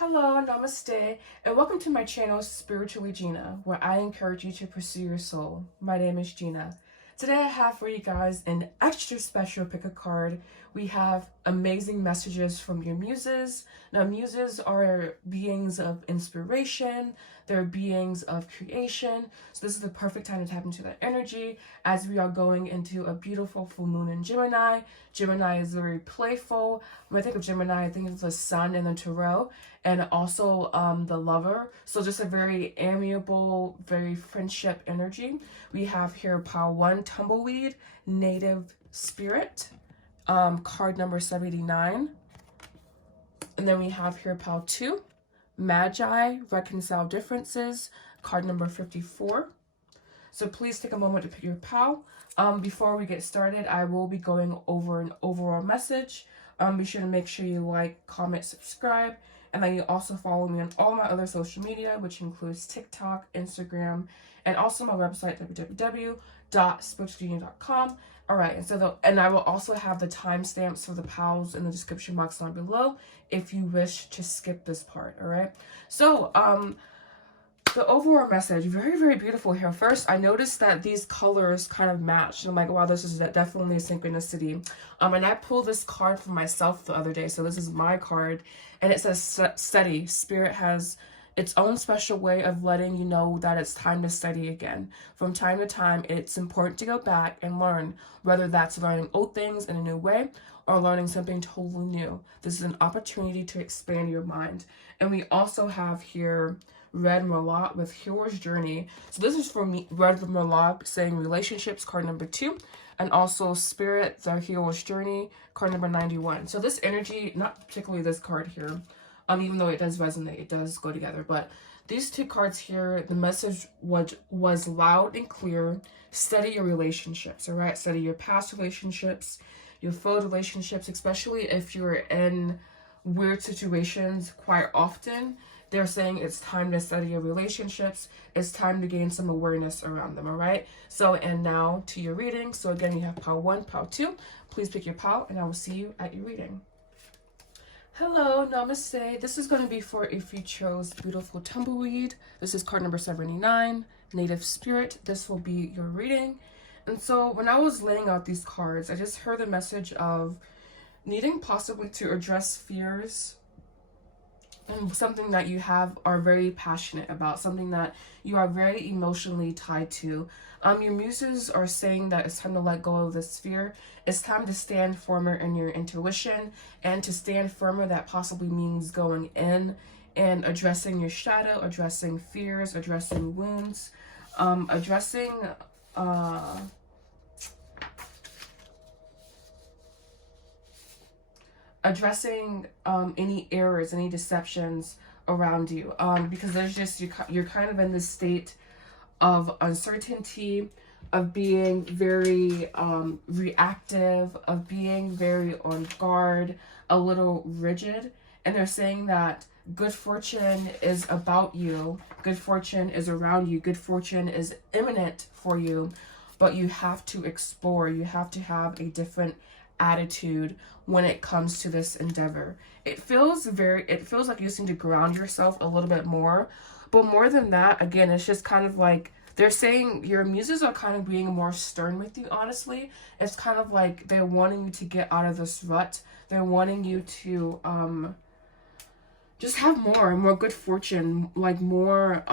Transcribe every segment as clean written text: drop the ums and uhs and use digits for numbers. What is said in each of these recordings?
Hello, Namaste, and welcome to my channel, Spiritually Gina, where I encourage you to pursue your soul. My name is Gina. Today I have for you guys an extra special pick a card. We have amazing messages from your muses. Now, muses are beings of inspiration. They're beings of creation. So this is the perfect time to tap into that energy as we are going into a beautiful full moon in Gemini. Gemini is very playful. When I think of Gemini, I think of the sun and the tarot, and also the lover. So just a very amiable, very friendship energy. We have here pile 1, tumbleweed, native spirit, card number 79. And then we have here pile 2, magi, reconcile differences, card number 54. So please take a moment to pick your pal. Before we get started, I will be going over an overall message. Be sure to make sure you like, comment, subscribe, and then you also follow me on all my other social media, which includes TikTok, Instagram, and also my website, www.spiritualgenius.com. All right, and I will also have the timestamps for the pals in the description box down below if you wish to skip this part. All right, so the overall message, very, very beautiful here. First, I noticed that these colors kind of match. I'm like, wow, this is definitely a synchronicity. And I pulled this card for myself the other day. So this is my card, and it says study. Spirit has its own special way of letting you know that it's time to study again. From time to time, it's important to go back and learn, whether that's learning old things in a new way or learning something totally new. This is an opportunity to expand your mind. And we also have here Red Merlot with Hero's Journey. So this is for me, Red Merlot saying relationships, card number 2. And also Spirit, the Hero's Journey, card number 91. So this energy, not particularly this card here, even though it does resonate, it does go together. But these two cards here, the message was loud and clear. Study your relationships, all right? Study your past relationships, your failed relationships, especially if you're in weird situations quite often. They're saying it's time to study your relationships. It's time to gain some awareness around them, all right? So, and now to your reading. So again, you have pile 1, pile 2. Please pick your pile, and I will see you at your reading. Hello, Namaste. This is going to be for if you chose beautiful tumbleweed. This is card number 79, native spirit. This will be your reading. And so when I was laying out these cards, I just heard the message of needing possibly to address fears and something that you are very passionate about, something that you are very emotionally tied to. Your muses are saying that it's time to let go of this fear. It's time to stand firmer in your intuition, and to stand firmer, that possibly means going in and addressing your shadow, addressing fears, addressing wounds, addressing any errors, any deceptions around you, because there's just you're kind of in this state of uncertainty, of being very reactive, of being very on guard, a little rigid. And they're saying that good fortune is about you, good fortune is around you, good fortune is imminent for you, but you have to explore, you have to have a different attitude when it comes to this endeavor. It feels like you just need to ground yourself a little bit more. But more than that, again, it's just kind of like they're saying your muses are kind of being more stern with you, honestly. It's kind of like they're wanting you to get out of this rut. They're wanting you to just have more good fortune, like more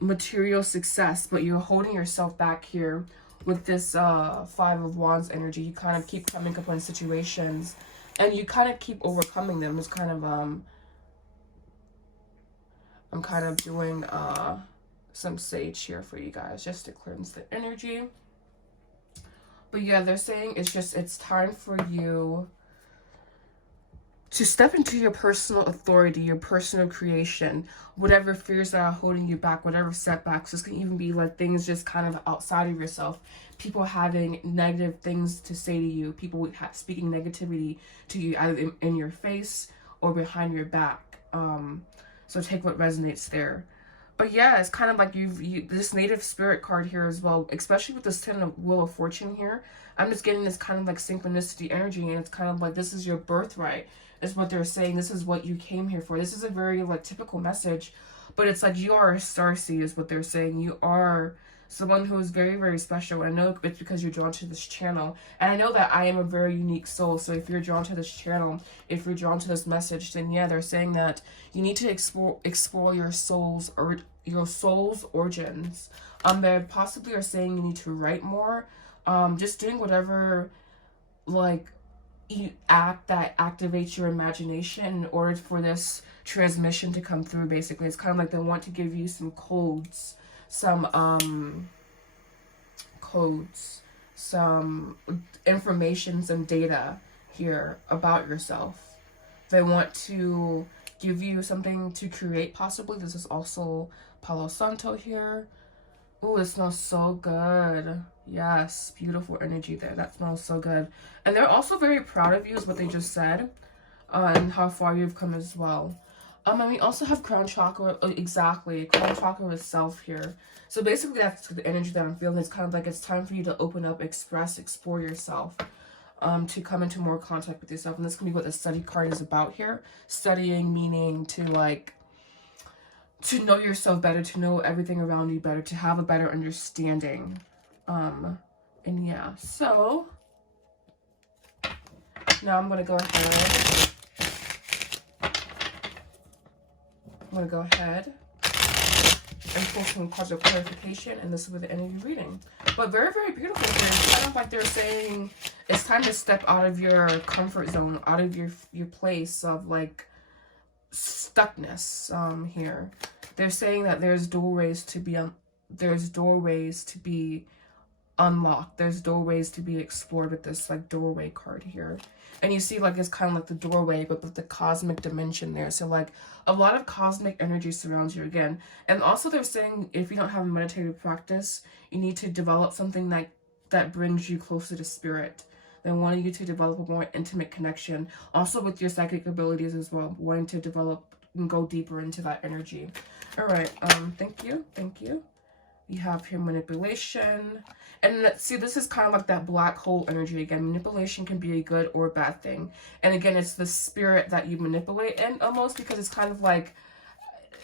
material success, but you're holding yourself back here with this 5 of Wands energy. You kind of keep coming up on situations and you kind of keep overcoming them. It's kind of I'm kind of doing some sage here for you guys just to cleanse the energy. But yeah, they're saying it's time for you to step into your personal authority, your personal creation, whatever fears that are holding you back, whatever setbacks. This can even be like things just kind of outside of yourself. People having negative things to say to you, people speaking negativity to you either in your face or behind your back. So take what resonates there. But yeah, it's kind of like this native spirit card here as well, especially with this 10 of Wheel of Fortune here. I'm just getting this kind of like synchronicity energy, and it's kind of like this is your birthright. is what they're saying. This is what you came here for. This is a very like typical message, but it's like you are a starseed is what they're saying. You are someone who is very, very special. And I know it's because you're drawn to this channel. And I know that I am a very unique soul. So if you're drawn to this channel, if you're drawn to this message, then yeah, they're saying that you need to explore your soul's origins. They possibly are saying you need to write more. Just doing whatever like act that activates your imagination in order for this transmission to come through. Basically, it's kind of like they want to give you some codes, some information, some data here about yourself. They want to give you something to create, possibly. This is also Palo Santo here. Oh, it smells so good. Yes, beautiful energy there. That smells so good. And they're also very proud of you, is what they just said, and how far you've come as well. And we also have crown chakra, exactly, crown chakra itself here. So basically that's the energy that I'm feeling. It's kind of like it's time for you to open up, explore yourself, to come into more contact with yourself. And this can be what the study card is about here. Studying meaning to like, to know yourself better, to know everything around you better, to have a better understanding. And yeah, so now I'm gonna go ahead. And pull some cards of clarification, and this is with the energy reading. But very, very beautiful here. It's kind of like they're saying it's time to step out of your comfort zone, out of your place of like stuckness. Here they're saying that there's doorways to be unlocked, there's doorways to be explored with this like doorway card here. And you see like it's kind of like the doorway but with the cosmic dimension there. So like a lot of cosmic energy surrounds you again. And also they're saying if you don't have a meditative practice, you need to develop something that brings you closer to spirit. They wanted you to develop a more intimate connection, also with your psychic abilities as well, wanting to develop and go deeper into that energy. All right, thank you. We have here manipulation. And let's see, this is kind of like that black hole energy again. Manipulation can be a good or a bad thing. And again, it's the spirit that you manipulate, and almost because it's kind of like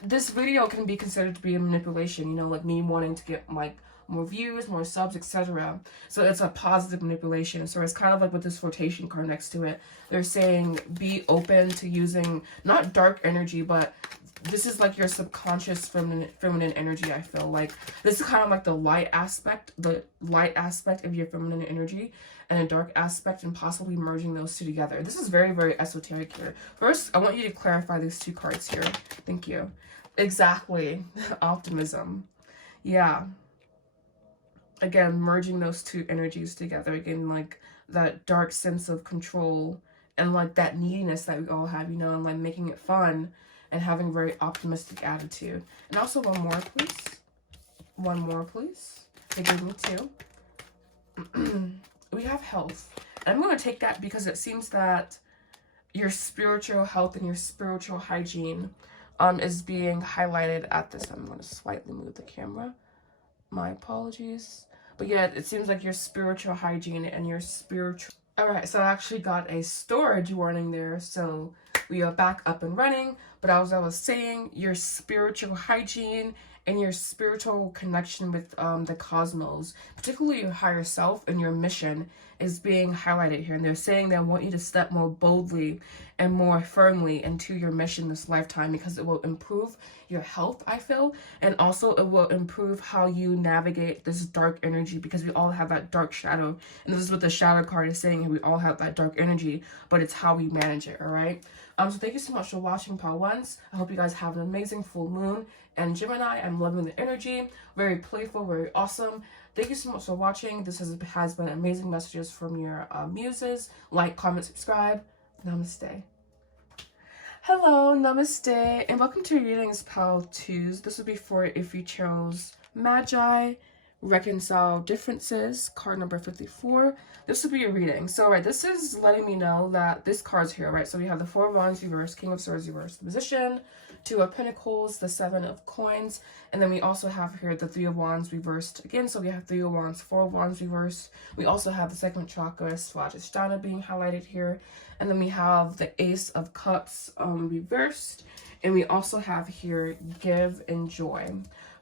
this video can be considered to be a manipulation, you know, like me wanting to get like more views, more subs, etc. So it's a positive manipulation. So it's kind of like with this flotation card next to it. They're saying be open to using not dark energy, but this is like your subconscious feminine energy. I feel like this is kind of like the light aspect of your feminine energy, and a dark aspect, and possibly merging those two together. This is very, very esoteric here. First, I want you to clarify these two cards here. Thank you. Exactly. Optimism. Yeah. Again, merging those two energies together. Again, like that dark sense of control and like that neediness that we all have, you know, and like making it fun and having a very optimistic attitude. And also one more, please. One more, please. They gave me two. We have health. And I'm going to take that because it seems that your spiritual health and your spiritual hygiene is being highlighted at this. I'm going to slightly move the camera. My apologies. But yeah, it seems like your spiritual hygiene and your spiritual... Alright, so I actually got a storage warning there, so we are back up and running. But as I was saying, your spiritual hygiene and your spiritual connection with the cosmos, particularly your higher self and your mission, is being highlighted here. And they're saying they want you to step more boldly and more firmly into your mission this lifetime, because it will improve your health, I feel, and also it will improve how you navigate this dark energy, because we all have that dark shadow. And this is what the shadow card is saying, we all have that dark energy, but it's how we manage it. All right, so thank you so much for watching, Pal Ones. I hope you guys have an amazing full moon. And Gemini, I'm loving the energy, very playful, very awesome. Thank you so much for watching. This has been amazing messages from your muses. Like, comment, subscribe. Namaste. Hello, namaste, and welcome to Readings Pal 2s. This would be for if you chose Magi, Reconcile Differences, card number 54. This would be a reading. So, right, this is letting me know that this card's here, right? So we have the Four of Wands reversed, King of Swords reversed position, Two of Pentacles, the Seven of Coins, and then we also have here the Three of Wands reversed again. So we have Three of Wands, Four of Wands reversed. We also have the second chakra, Svadhisthana, being highlighted here. And then we have the Ace of Cups reversed. And we also have here give and joy.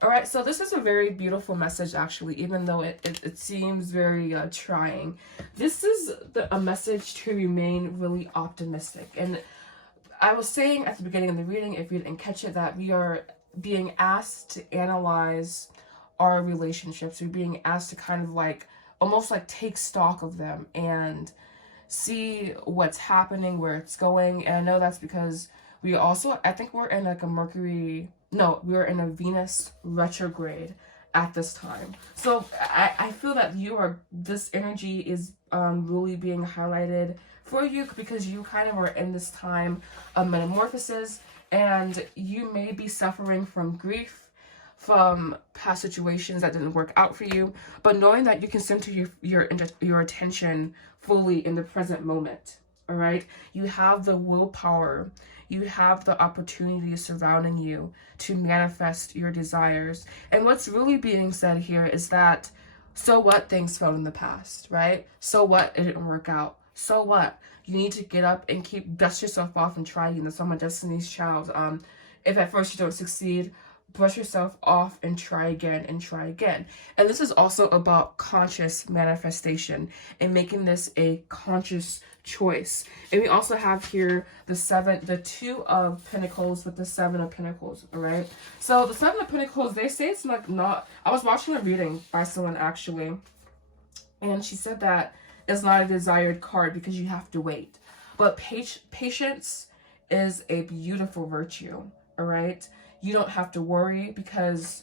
All right, so this is a very beautiful message, actually, even though it seems very trying. This is a message to remain really optimistic. And I was saying at the beginning of the reading, if you didn't catch it, that we are being asked to analyze our relationships. We're being asked to kind of like, almost like take stock of them and see what's happening, where it's going. And I know that's because we also, I think we're in like a we're in a Venus retrograde at this time. So I feel that this energy is really being highlighted for you, because you kind of are in this time of metamorphosis, and you may be suffering from grief from past situations that didn't work out for you, but knowing that you can center your attention fully in the present moment. All right, you have the willpower, you have the opportunities surrounding you to manifest your desires. And what's really being said here is that, so what, things failed in the past, right? So what, it didn't work out. So what? You need to get up and dust yourself off and try again. That's on my Destiny's Child. If at first you don't succeed, brush yourself off and try again and try again. And this is also about conscious manifestation and making this a conscious choice. And we also have here the Two of Pentacles with the Seven of Pentacles. All right, so the Seven of Pentacles, they say it's like not, I was watching a reading by someone actually, and she said that it's not a desired card because you have to wait, but patience is a beautiful virtue. All right, you don't have to worry, because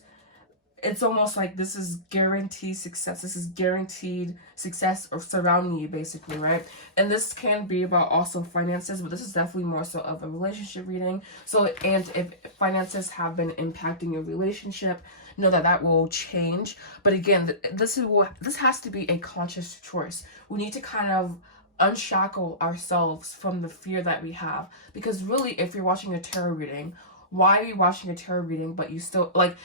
it's almost like this is guaranteed success. This is guaranteed success or surrounding you, basically, right? And this can be about also finances, but this is definitely more so of a relationship reading. So, and if finances have been impacting your relationship, know that that will change. But again, this has to be a conscious choice. We need to kind of unshackle ourselves from the fear that we have, because really, if you're watching a tarot reading, why are you watching a tarot reading, but you still, like,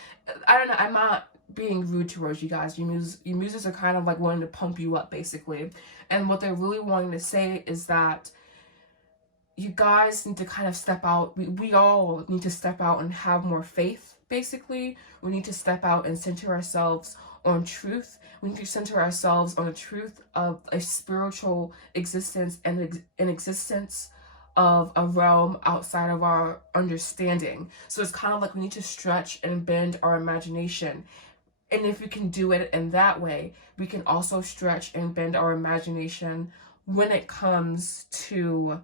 I don't know, I'm not being rude towards you guys. Your muses are kind of like wanting to pump you up, basically. And what they're really wanting to say is that you guys need to kind of step out. We all need to step out and have more faith, basically. We need to step out and center ourselves on truth. We need to center ourselves on the truth of a spiritual existence and an existence of a realm outside of our understanding. So it's kind of like we need to stretch and bend our imagination. And if we can do it in that way, we can also stretch and bend our imagination when it comes to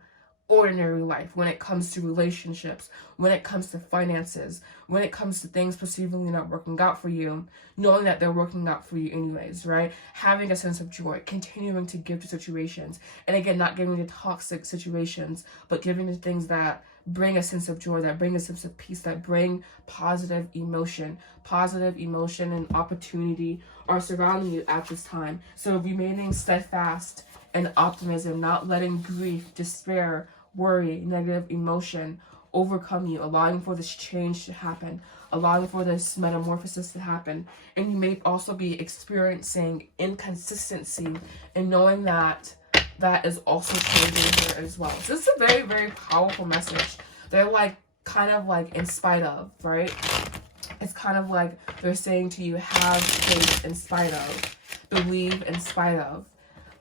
ordinary life, when it comes to relationships, when it comes to finances, when it comes to things perceivably not working out for you, knowing that they're working out for you anyways, right? Having a sense of joy, continuing to give to situations, and again, not giving to toxic situations, but giving to things that bring a sense of joy, that bring a sense of peace, that bring positive emotion and opportunity are surrounding you at this time. So remaining steadfast and optimism, not letting grief, despair, worry, negative emotion overcome you, allowing for this change to happen, allowing for this metamorphosis to happen. And you may also be experiencing inconsistency and knowing that that is also changing here as well. So this is a very, very powerful message. They're like, kind of like in spite of, right? It's kind of like they're saying to you, have faith in spite of, believe in spite of.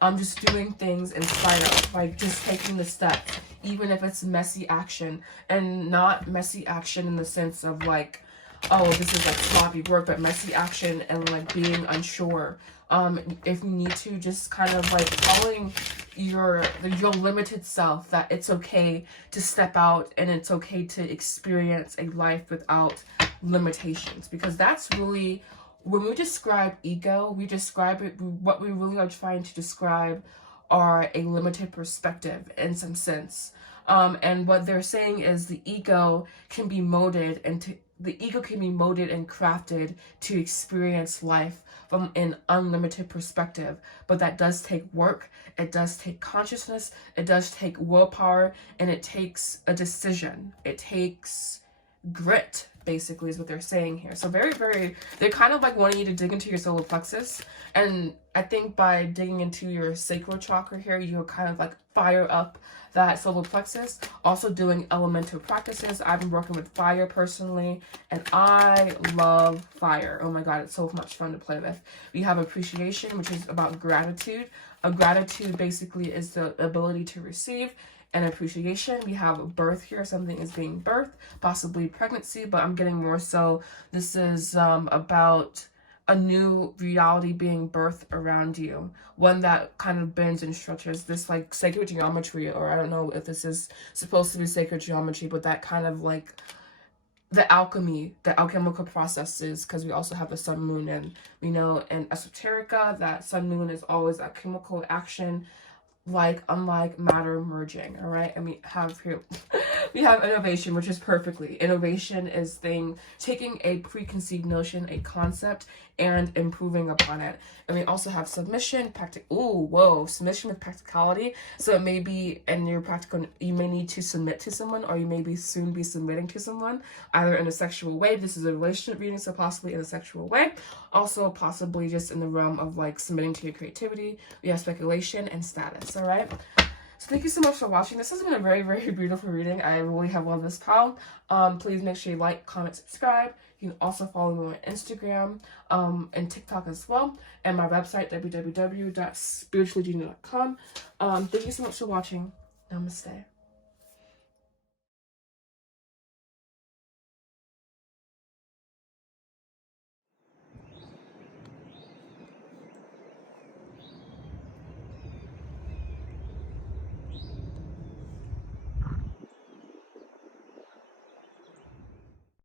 I'm just doing things in spite of, like just taking the step, even if it's messy action, and not messy action in the sense of like, oh, this is like sloppy work, but messy action and like being unsure. If you need to, just kind of like telling your limited self that it's okay to step out and it's okay to experience a life without limitations, because that's really, when we describe ego, we describe it, what we really are trying to describe are a limited perspective in some sense. And what they're saying is the ego can be molded and crafted to experience life from an unlimited perspective. But that does take work, it does take consciousness, it does take willpower, and it takes a decision. It takes grit, basically, is what they're saying here. So very, very, they're kind of like wanting you to dig into your solar plexus. And I think by digging into your sacral chakra here, you'll kind of like fire up that solar plexus. Also doing elemental practices. I've been working with fire personally, and I love fire. Oh my God, it's so much fun to play with. We have appreciation, which is about gratitude. Gratitude basically is the ability to receive. And appreciation, we have birth here. Something is being birthed, possibly pregnancy, but I'm getting more so this is about a new reality being birthed around you, one that kind of bends and stretches. This like sacred geometry, or I don't know if this is supposed to be sacred geometry, but that kind of like the alchemy, the alchemical processes, because we also have the sun, moon, and we know in esoterica that sun, moon is always a chemical action, like unlike matter merging. All right, and we have here we have innovation, which is perfectly. Innovation is taking a preconceived notion, a concept, and improving upon it. And we also have submission, submission with practicality. So it may be in your practical, you may need to submit to someone, or you may be soon be submitting to someone, either in a sexual way. This is a relationship reading, so possibly in a sexual way. Also possibly just in the realm of like submitting to your creativity. We have speculation and status. All right. So thank you so much for watching. This has been a very, very beautiful reading. I really have loved this pal. Please make sure you like, comment, subscribe. You can also follow me on Instagram and TikTok as well. And my website, www.spirituallygina.com. Thank you so much for watching. Namaste.